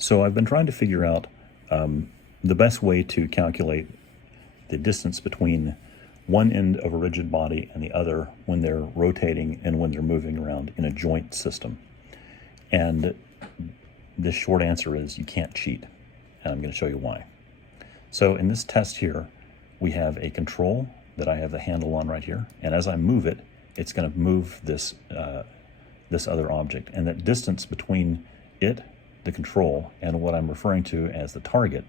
So I've been trying to figure out the best way to calculate the distance between one end of a rigid body and the other when they're rotating and when they're moving around in a joint system. And the short answer is you can't cheat, and I'm going to show you why. So in this test here, we have a control that I have the handle on right here, and as I move it, it's going to move this this other object, and that distance between it, the control, and what I'm referring to as the target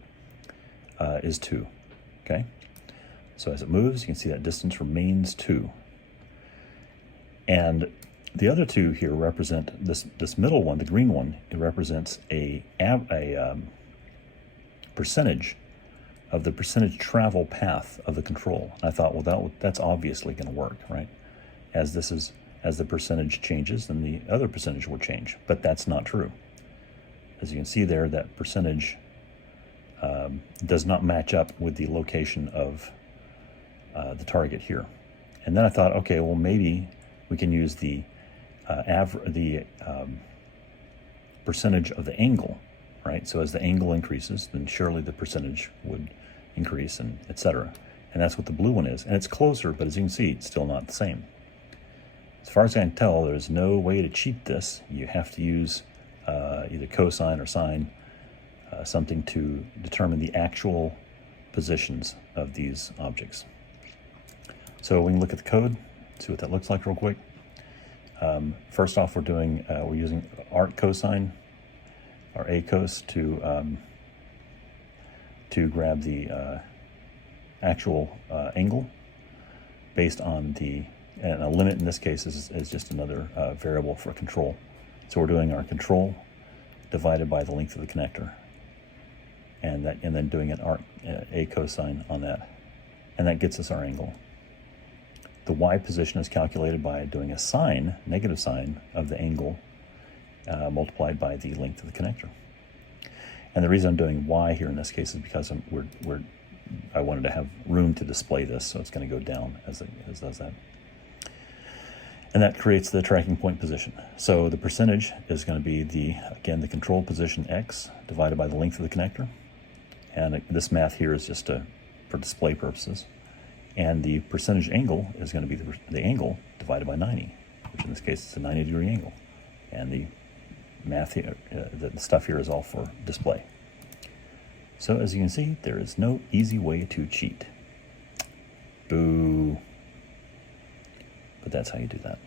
is 2. Okay, so as it moves, you can see that distance remains 2, and the other two here represent this middle one, the green one. It represents a percentage of the percentage travel path of the control. And I thought, well, that's obviously going to work, right? As the percentage changes, then the other percentage will change. But that's not true. As you can see there, that percentage does not match up with the location of the target here. And then I thought, okay, well, maybe we can use the percentage of the angle, right? So as the angle increases, then surely the percentage would increase, and etc. And that's what the blue one is. And it's closer, but as you can see, it's still not the same. As far as I can tell, there's no way to cheat this. You have to use either cosine or sine, something to determine the actual positions of these objects. So we can look at the code, see what that looks like real quick. First off, we're using arc cosine, or acos, to grab the actual angle based on and a limit in this case is just another variable for control. So we're doing our control divided by the length of the connector, and then doing an arc a cosine on that, and that gets us our angle. The y position is calculated by doing a sine, negative sine, of the angle multiplied by the length of the connector. And the reason I'm doing y here in this case is because I wanted to have room to display this, so it's going to go down as it does that. And that creates the tracking point position. So the percentage is going to be the control position x divided by the length of the connector. And this math here is just for display purposes. And the percentage angle is going to be the angle divided by 90, which in this case is a 90-degree angle. And the math here, the stuff here is all for display. So as you can see, there is no easy way to cheat. Boo. But that's how you do that.